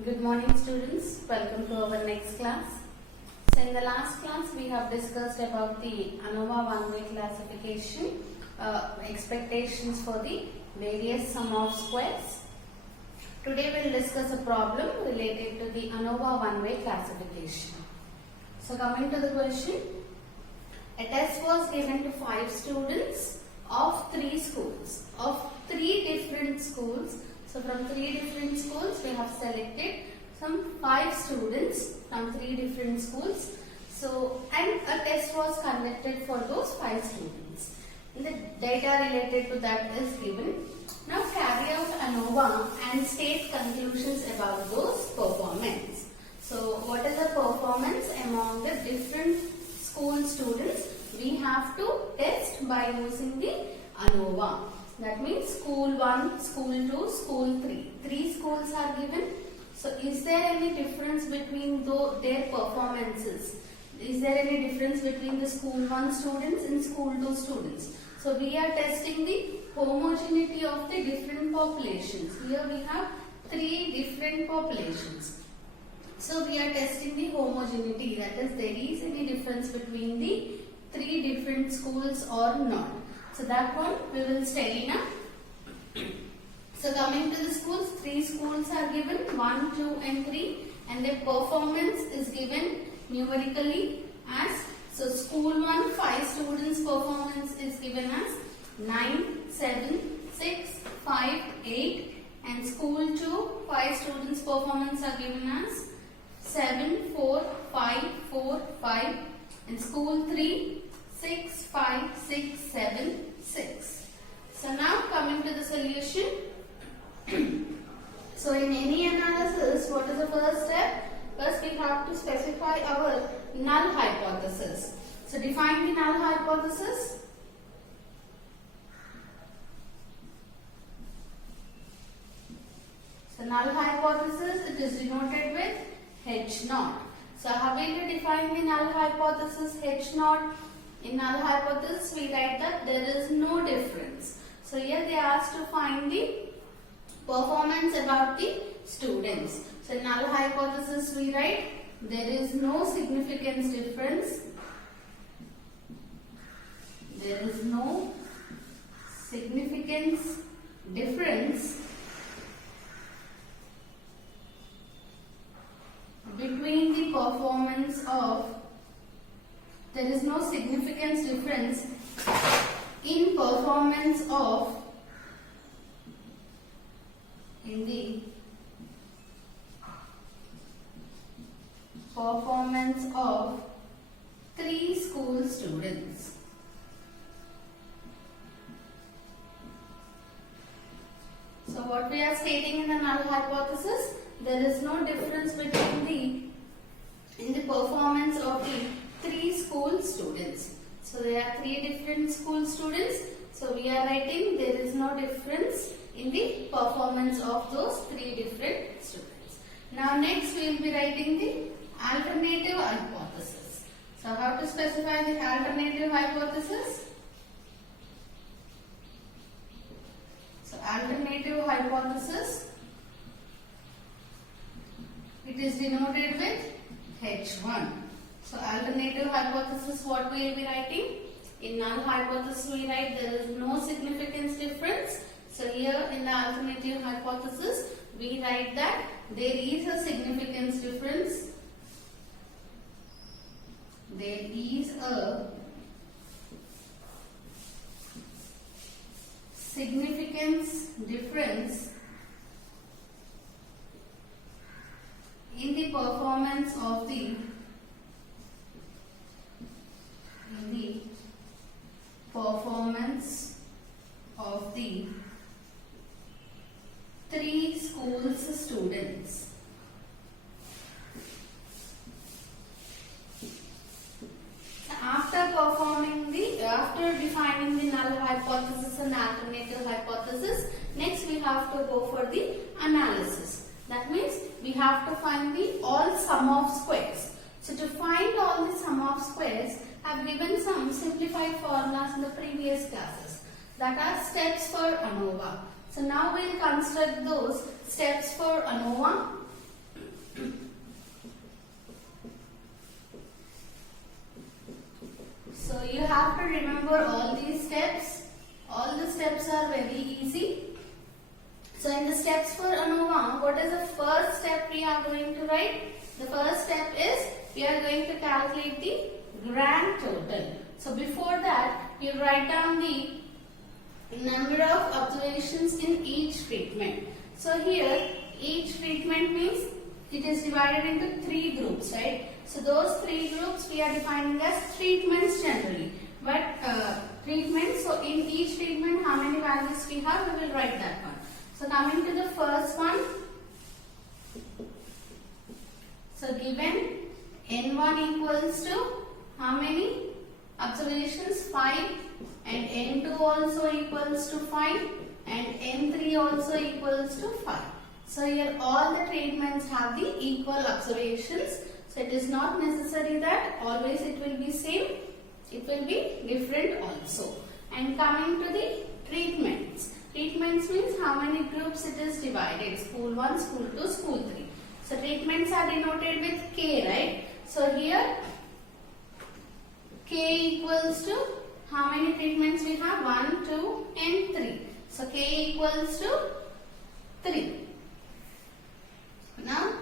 Good morning students, welcome to our next class. So in the last class we have discussed about the ANOVA one-way classification, expectations for the various sum of squares. Today we will discuss a problem related to the ANOVA one-way classification. So coming to the question, a test was given to 5 students of 3 schools, of 3 different schools. So from 3 different schools we have selected some 5 students from 3 different schools. So and a test was conducted for those 5 students. And the data related to that is given. Now carry out ANOVA and state conclusions about those performance. So what is the performance among the different school students? We have to test by using the ANOVA. That means school 1, school 2, school 3. 3 schools are given. So is there any difference between their performances? Is there any difference between the school 1 students and school 2 students? So we are testing the homogeneity of the different populations. Here we have 3 different populations. So we are testing the homogeneity, that is there is any difference between the 3 different schools or not. So that one we will study now. So coming to the schools, 3 schools are given, 1, 2 and 3, and their performance is given numerically as, so school 1, 5 students performance is given as 9, 7, 6, 5, 8, and school 2, 5 students performance are given as 7, 4, 5, 4, 5, and school 3, 6, 5, 6, 7, 6. So now coming to the solution. So in any analysis, what is the first step? First we have to specify our null hypothesis. So define the null hypothesis. So null hypothesis, it is denoted with H0. So how will we define the null hypothesis H0? In null hypothesis, we write that there is no difference. So here they asked to find the performance about the students. So in null hypothesis, we write there is no significance difference. There is no significance difference between the performance of, there is no significance difference in performance of, in the performance of 3 school students. So what we are stating in the null hypothesis, there is no difference between in the performance of the 3 school students. So there are 3 different school students. So we are writing there is no difference in the performance of those 3 different students. Now next we will be writing the alternative hypothesis. So how to specify the alternative hypothesis? So alternative hypothesis, it is denoted with H1. So alternative hypothesis, what we will be writing? In null hypothesis we write there is no significance difference. So here in the alternative hypothesis we write that there is a significance difference. There is a significance difference in the performance of the performance of the 3 schools students. After defining the null hypothesis and alternative hypothesis, next we have to go for the analysis. That means we have to find the all sum of squares. So to find all the sum of squares, I have given some simplified formulas in the previous classes. That are steps for ANOVA. So now we will construct those steps for ANOVA. have to remember all these steps. All the steps are very easy. So in the steps for ANOVA, what is the first step we are going to write? The first step is we are going to calculate the grand total. So before that, you write down the number of observations in each treatment. So here, each treatment means it is divided into 3 groups, right? So those 3 groups we are defining as treatments generally. But treatments, so in each treatment how many values we have, we will write that one. So coming to the first one, so given N1 equals to how many observations? 5, and N2 also equals to 5, and N3 also equals to 5. So here all the treatments have the equal observations. So it is not necessary that always it will be same. It will be different also. And coming to the treatments. Treatments means how many groups it is divided. School 1, school 2, school 3. So treatments are denoted with K, right? So here K equals to how many treatments we have? 1, 2 and 3. So K equals to 3. Now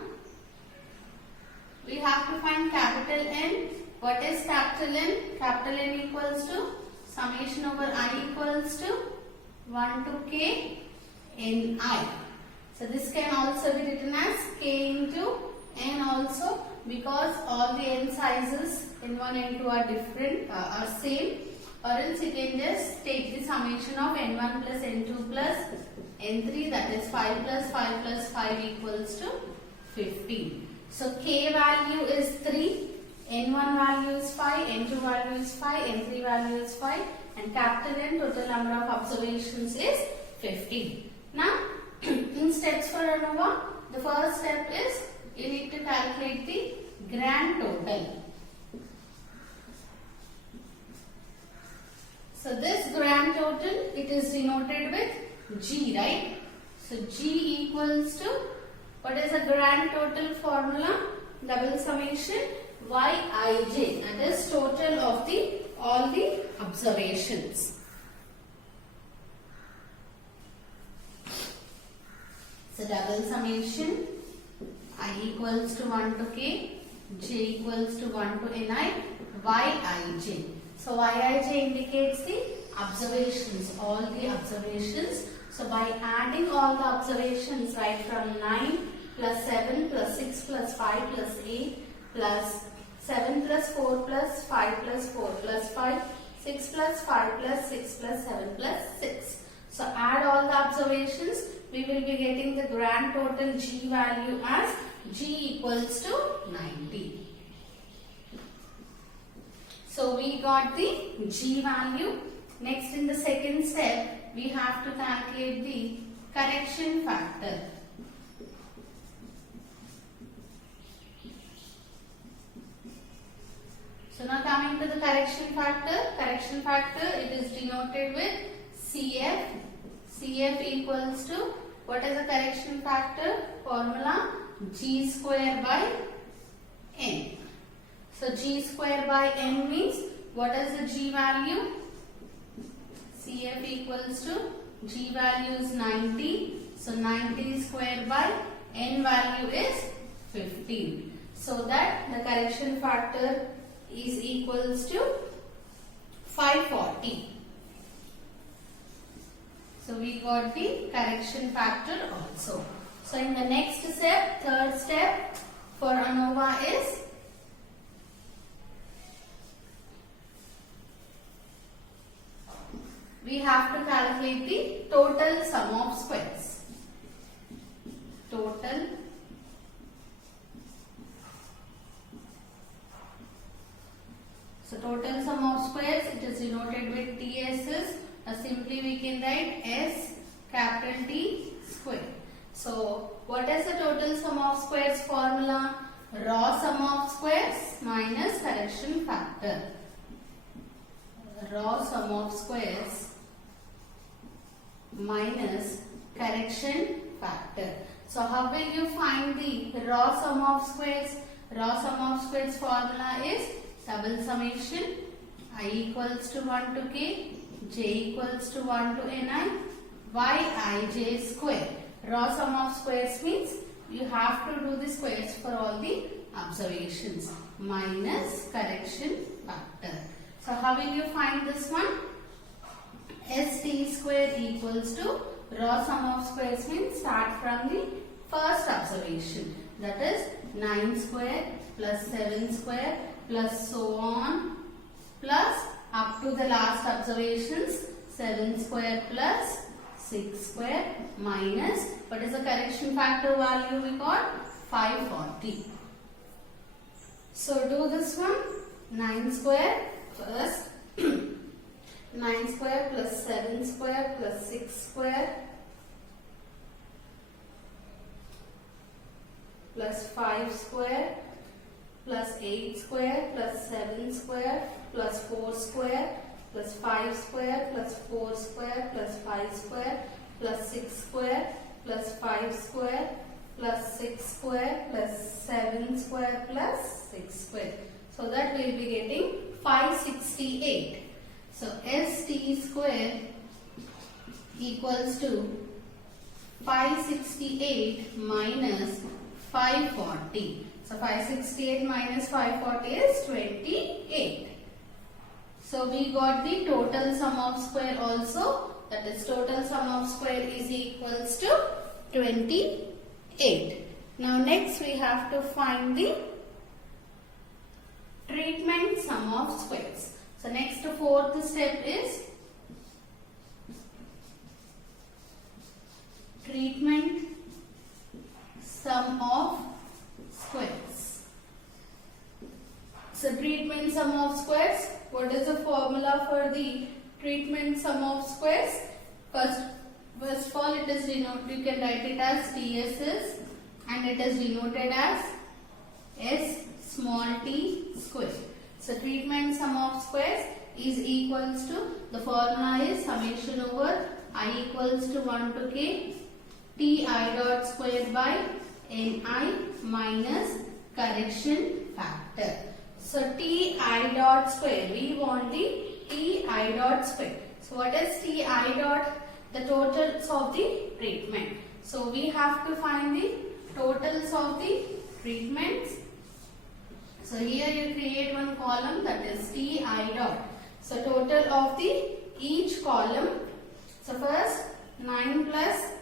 we have to find capital N. What is capital N? Capital N equals to summation over I equals to 1 to K N I. So this can also be written as K into N also, because all the N sizes N1 and N2 are different, are same, or else you can just take the summation of N1 plus N2 plus N3, that is 5 plus 5 plus 5 equals to 15. So K value is 3, N1 value is 5, N2 value is 5, N3 value is 5, and capital N total number of observations is 15. Now in steps for ANOVA, the first step is you need to calculate the grand total. So this grand total, it is denoted with G, right? So G equals to, what is the grand total formula? Double summation Yij, that is total of all the observations. So double summation I equals to 1 to K, J equals to 1 to Ni, Yij. So Yij indicates the observations, all the observations. So by adding all the observations, right from 9 plus 7 plus 6 plus 5 plus 8 plus 7 plus 4 plus 5 plus 4 plus 5, 6 plus 5 plus 6 plus 7 plus 6. So add all the observations, we will be getting the grand total G value as G equals to 90. So we got the G value. Next, in the second step, we have to calculate the correction factor. So now coming to the correction factor, it is denoted with CF. CF equals to, what is the correction factor? Formula G square by N. So G square by N means, what is the G value? CF equals to, G value is 90. So 90 square by N value is 15. So that the correction factor is equals to 540. So we got the correction factor also. So in the next step, third step for ANOVA is we have to calculate the total sum of squares. Total sum of squares, it is denoted with TSS. Simply we can write S capital T square. So what is the total sum of squares formula? Raw sum of squares minus correction factor. Raw sum of squares minus correction factor. So how will you find the raw sum of squares? Raw sum of squares formula is double summation I equals to 1 to k, j equals to 1 to ni, yij square. Raw sum of squares means you have to do the squares for all the observations minus correction factor. So how will you find this one? St square equals to raw sum of squares means start from the first observation, that is 9 square plus 7 square plus so on plus up to the last observations 7 square plus 6 square minus what is the correction factor value we got? 540. So do this one. 9 square plus 9 square plus 7 square plus 6 square plus 5 square plus 8 square plus 7 square plus 4 square plus 5 square plus 4 square plus 5 square plus 6 square plus 5 square plus 6 square plus 7 square plus 6 square. So that we will be getting 568. So St square equals to 568 minus 540. So 568 minus 540 is 28. So we got the total sum of square also, that is total sum of square is equals to 28. Now next we have to find the treatment sum of squares. So next fourth step is treatment sum of squares. So treatment sum of squares, what is the formula for the treatment sum of squares? First of all it is denoted, you can write it as TSS and it is denoted as S small t square. So treatment sum of squares is equals to, the formula is summation over I equals to 1 to k ti dot square by ni minus correction factor. So ti dot square, we want the ti dot square. So what is ti dot? The totals of the treatment. So we have to find the totals of the treatments. So here you create one column, that is ti dot. So total of the each column. So first 9 plus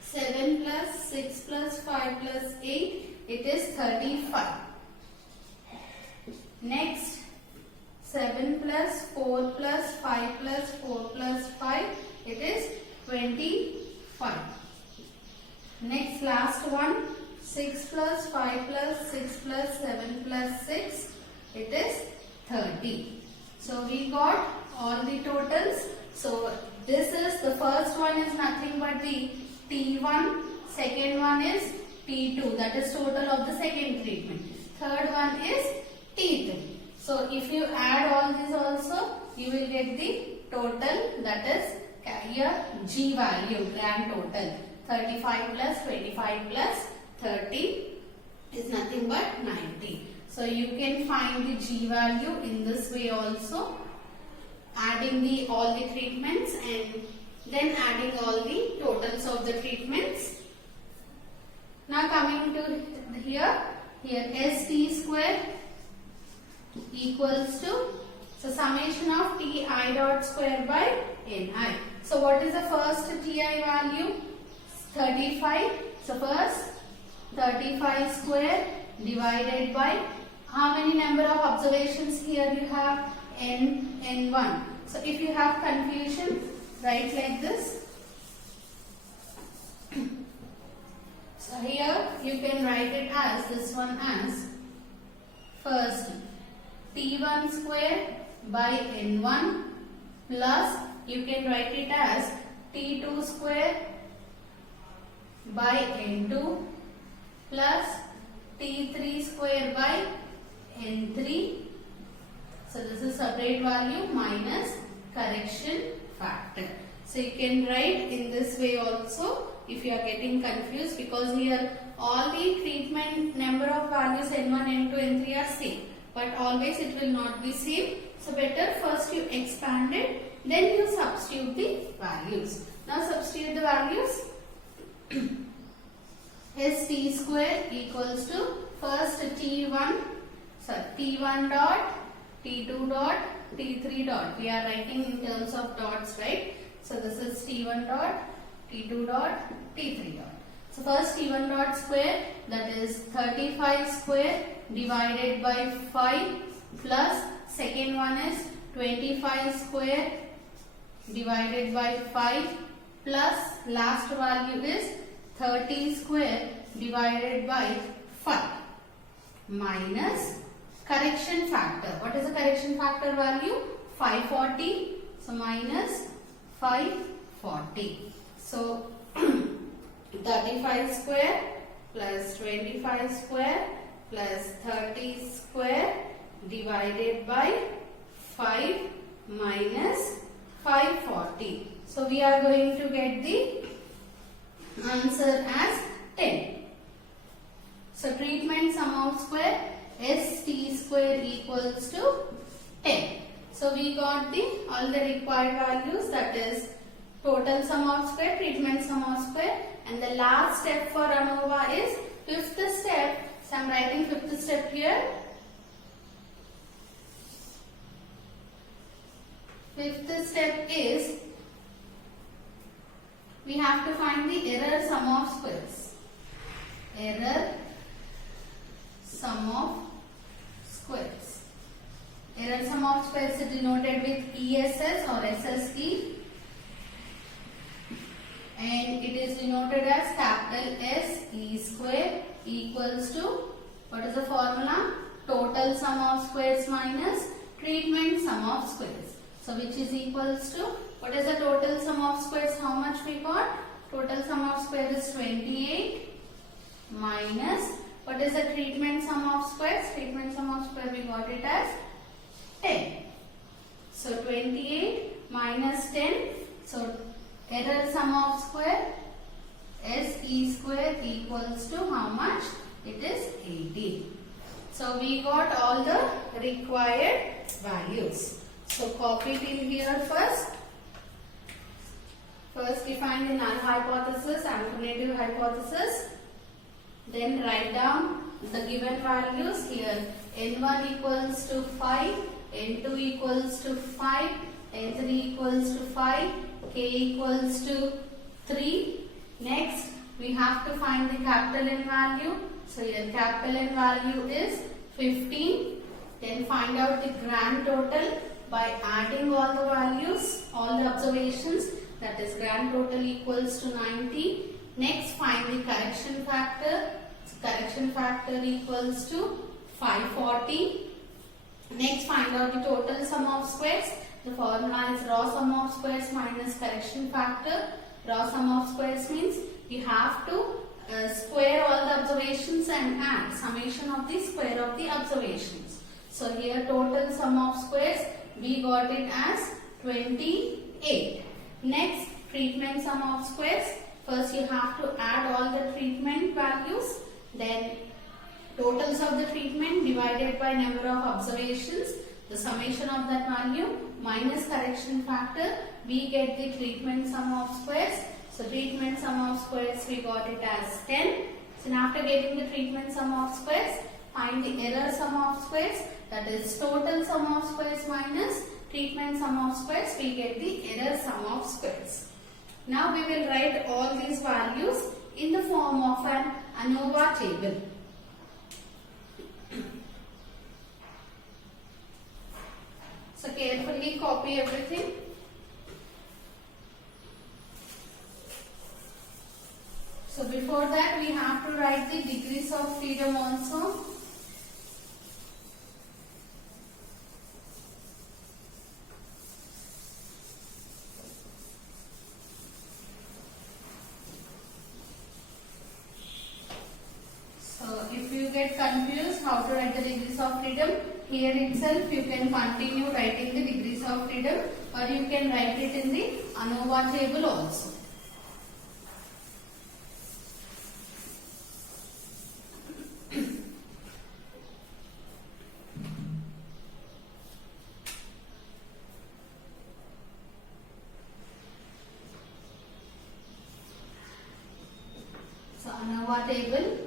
7 plus 6 plus 5 plus 8, it is 35. Next 7 plus 4 plus 5 plus 4 plus 5, it is 25. Next last one 6 plus 5 plus 6 plus 7 plus 6, it is 30. So we got all the totals. So this is, the first one is nothing but the T1, second one is T2, that is total of the second treatment. Third one is T3. So if you add all these also, you will get the total, that is here G value, grand total. 35 plus 25 plus 30 is nothing but 90. So you can find the G value in this way also, adding the all the treatments and then adding all the totals of the treatments. Now coming to here St square equals to, so summation of ti dot square by ni. So what is the first ti value? 35. So first 35 square divided by how many number of observations here you have? n1. So if you have confusion, write like this. So here you can write it as this one as first t1 square by n1 plus you can write it as t2 square by n2 plus t3 square by n3. So this is separate value minus correction factor. So you can write in this way also if you are getting confused, because here all the treatment number of values n1, n2, n3 are same. but always it will not be same. So better first you expand it, then you substitute the values. Now substitute the values. S t square equals to first t1 dot, t2 dot, t3 dot. We are writing in terms of dots, right? So this is t1 dot, t2 dot, t3 dot. So first t1 dot square, that is 35 square divided by 5 plus second one is 25 square divided by 5 plus last value is 30 square divided by 5 minus correction factor. What is the correction factor value? 540. So minus 540. So 35 square plus 25 square plus 30 square divided by 5 minus 540. So we are going to get the answer as 10. So treatment sum of square st square equals to 10. So we got all the required values, that is total sum of square, treatment sum of square, and the last step for ANOVA is fifth step. So I am writing fifth step here. Fifth step is we have to find the error sum of squares. Error sum of squares. Error sum of squares is denoted with ESS or SSE, and it is denoted as capital S E square equals to, what is the formula? Total sum of squares minus treatment sum of squares. So which is equals to, what is the total sum of squares? How much we got? Total sum of squares is 28 minus, what is the treatment sum of squares? Treatment sum of square we got it as 10. So 28 minus 10. So error sum of square SE square equals to how much? It is 80. So we got all the required values. So copy it in here first. First define the null hypothesis and alternative hypothesis. Then write down the given values here. N1 equals to 5, N2 equals to 5, N3 equals to 5, K equals to 3. Next, we have to find the capital N value. So here capital N value is 15. Then find out the grand total by adding all the values, all the observations. That is grand total equals to 90. Next, find the correction factor. So correction factor equals to 540. Next, find out the total sum of squares. The formula is raw sum of squares minus correction factor. Raw sum of squares means you have to square all the observations and add summation of the square of the observations. So here total sum of squares we got it as 28. Next, treatment sum of squares. First you have to add all the treatment values, then totals of the treatment divided by number of observations, the summation of that value minus correction factor, we get the treatment sum of squares. So treatment sum of squares we got it as 10. So after getting the treatment sum of squares, find the error sum of squares, that is total sum of squares minus treatment sum of squares, we get the error sum of squares. Now we will write all these values in the form of an ANOVA table. So carefully copy everything. So before that we have to write the degrees of freedom also. So if you get confused how to write the degrees of freedom, here itself you can continue writing the degrees of freedom, or you can write it in the ANOVA table also. So ANOVA table.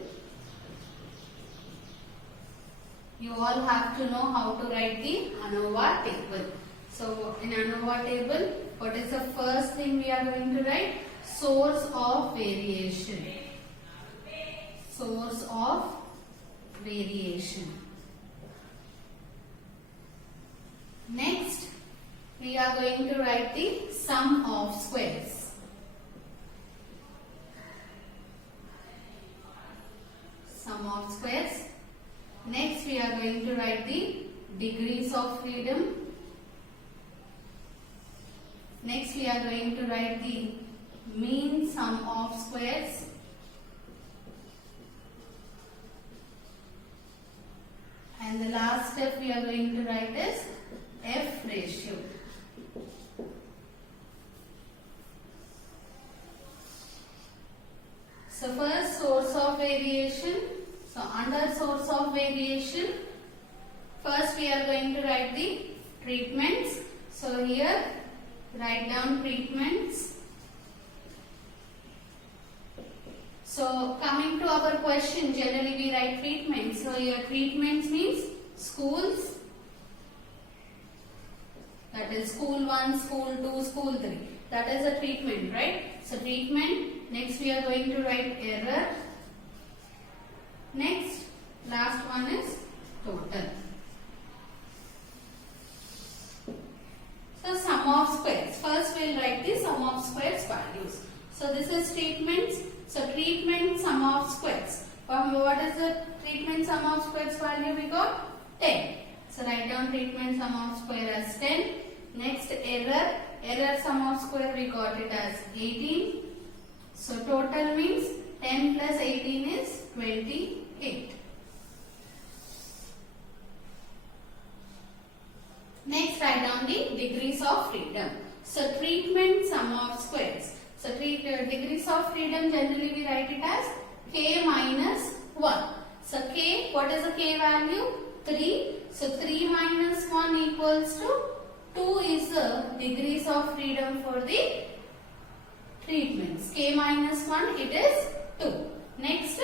You all have to know how to write the ANOVA table. So in ANOVA table, what is the first thing we are going to write? Source of variation. Source of variation. Next, we are going to write the sum of squares. Sum of squares. Next, we are going to write the degrees of freedom. Next, we are going to write the mean sum of squares. And the last step we are going to write is F ratio. So first, source of variation. So under source of variation, first we are going to write the treatments. So here write down treatments. So coming to our question, generally we write treatments. So here treatments means schools. That is school 1, school 2, school 3. That is a treatment, right? So treatment. Next we are going to write error. Next, last one is total. So sum of squares. First we will write the sum of squares values. So this is treatments. So treatment sum of squares. What is the treatment sum of squares value we got? 10. So write down treatment sum of square as 10. Next error. Error sum of square we got it as 18. So total means 10 plus 18 is 28. Next write down the degrees of freedom. So treatment sum of squares. So degrees of freedom generally we write it as k minus 1. So k, what is the k value? 3. So 3 minus 1 equals to 2 is the degrees of freedom for the treatments. K minus 1 it is 2. Next,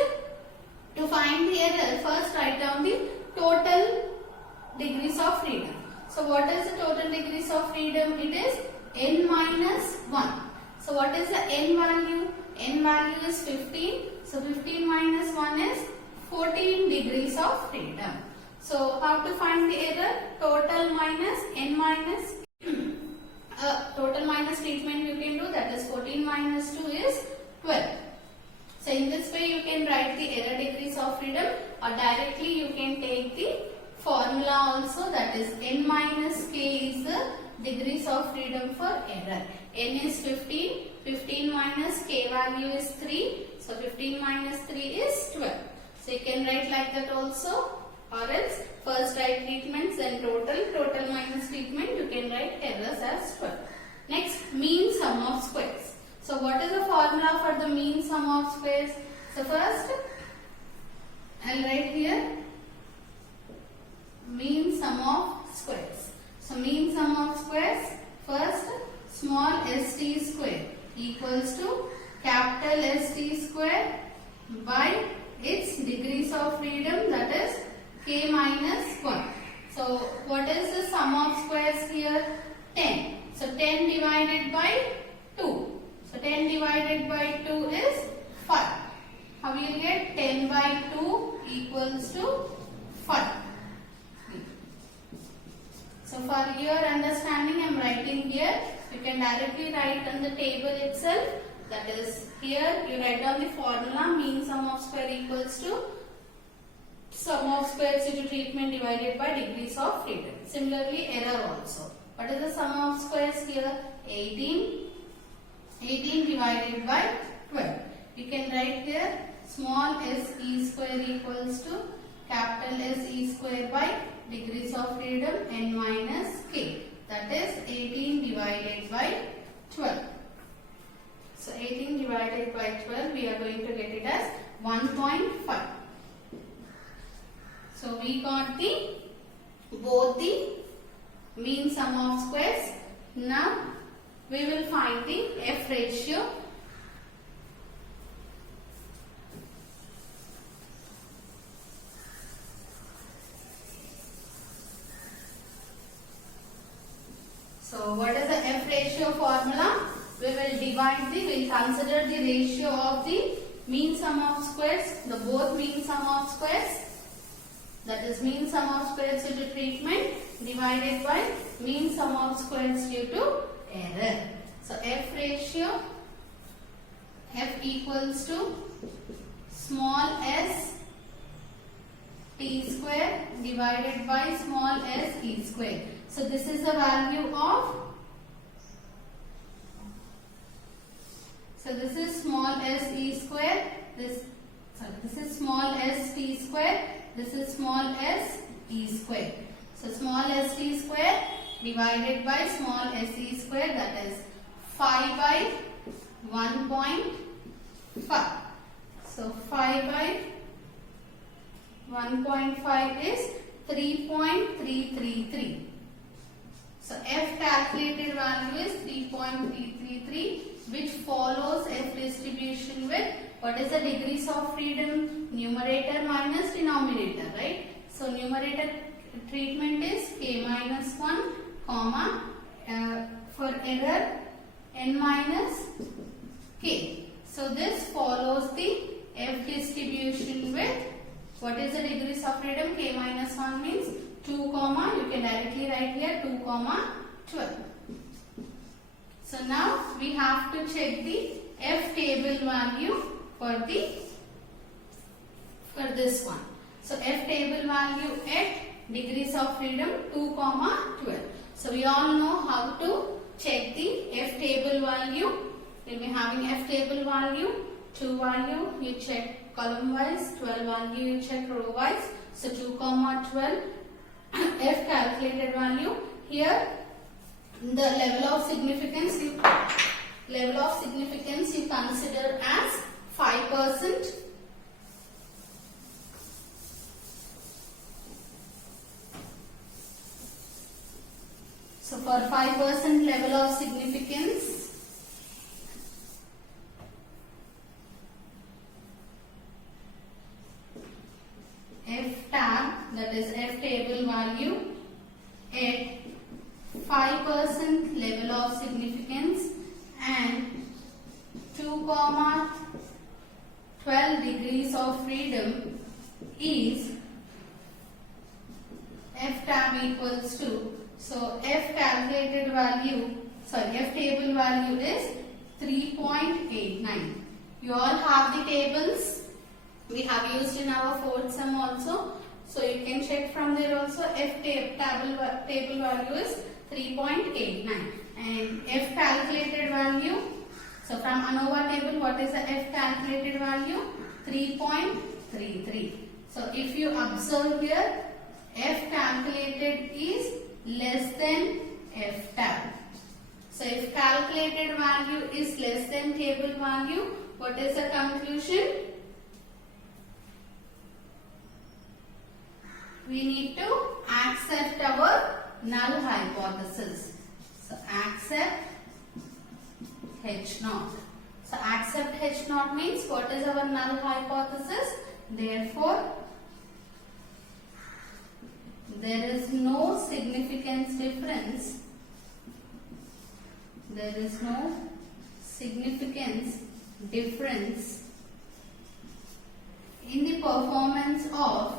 to find the error, first write down the total degrees of freedom. So what is the total degrees of freedom? It is n minus 1. So what is the n value? N value is 15. So 15 minus 1 is 14 degrees of freedom. So how to find the error? Total minus n minus total minus treatment you can do, that is 14 minus 2 is 12. So in this way you can write the error degrees of freedom, or directly you can take the formula also, that is n minus k is the degrees of freedom for error. N is 15, 15 minus k value is 3, so 15 minus 3 is 12. So you can write like that also, or else first write treatments, then total minus treatment, you can write errors as 12. Next, mean sum of squares. So what is the formula for the mean sum of squares? So first, I will write here mean sum of squares. So mean sum of squares, first small st square equals to capital ST square by its degrees of freedom, that is k minus 1. So what is the sum of squares here? 10. So 10 divided by 2. So 10 divided by 2 is 5. How will you get? 10 by 2 equals to 5. So for your understanding I am writing here. You can directly write on the table itself. That is, here you write down the formula, mean sum of square equals to sum of squares due to treatment divided by degrees of freedom. Similarly, error also. What is the sum of squares here? 18. 18 divided by 12. You can write here small se square equals to capital Se square by degrees of freedom n minus k. That is 18 divided by 12. So 18 divided by 12, we are going to get it as 1.5. So we got both the mean sum of squares. Now we will find the F ratio. So what is the F ratio formula? We'll consider the ratio of the mean sum of squares, the both mean sum of squares, that is mean sum of squares due to treatment divided by mean sum of squares due to error. So F ratio, F equals to small s t square divided by small s e square. So this is the value of, so this is small s e square, this is small s t square, this is small s e square. So small s t square divided by small s e square, that is 5 by 1.5. So 5 by 1.5 is 3.333. So F calculated value is 3.333, which follows F distribution with what is the degrees of freedom? Numerator minus denominator, right? So numerator treatment is k minus 1, comma, for error n minus k. So this follows the F distribution with what is the degrees of freedom? K minus 1 means 2 comma, you can directly write here 2 comma 12. So now we have to check the F table value for this one. So F table value at degrees of freedom 2 comma 12. So we all know how to check the F table value. We'll be having F table value, 2 value you check column wise, 12 value you check row wise. So 2 comma 12 F calculated value. Here the level of significance you consider as 5%. So for 5% level of significance, F tab, that is F table value at 5% level of significance and 2 comma 12 degrees of freedom is F tab equals to, so F calculated value, F table value is 3.89. You all have the tables. We have used in our fourth sum also. So you can check from there also. F table value is 3.89 and F calculated value. So from ANOVA table, what is the F calculated value? 3.33. So if you observe here, F calculated is less than F tab. So if calculated value is less than table value, what is the conclusion? We need to accept our null hypothesis. So accept H naught. So accept H naught means what is our null hypothesis? Therefore, there is no significance difference. There is no significance difference in the performance of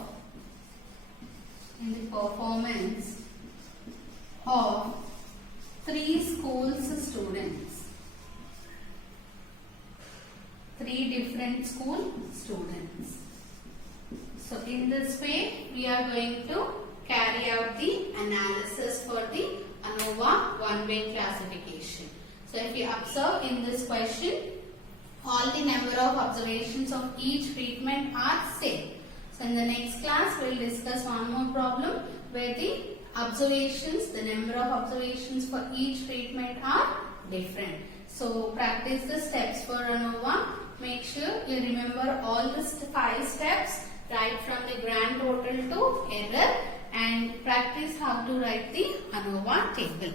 3 schools students. 3 different school students. So in this way, we are going to carry out the analysis for the ANOVA one-way classification. So if you observe in this question, all the number of observations of each treatment are same. So in the next class, we will discuss one more problem where the observations, the number of observations for each treatment are different. So practice the steps for ANOVA. Make sure you remember all the 5 steps right from the grand total to error, and practice how to write the ANOVA table.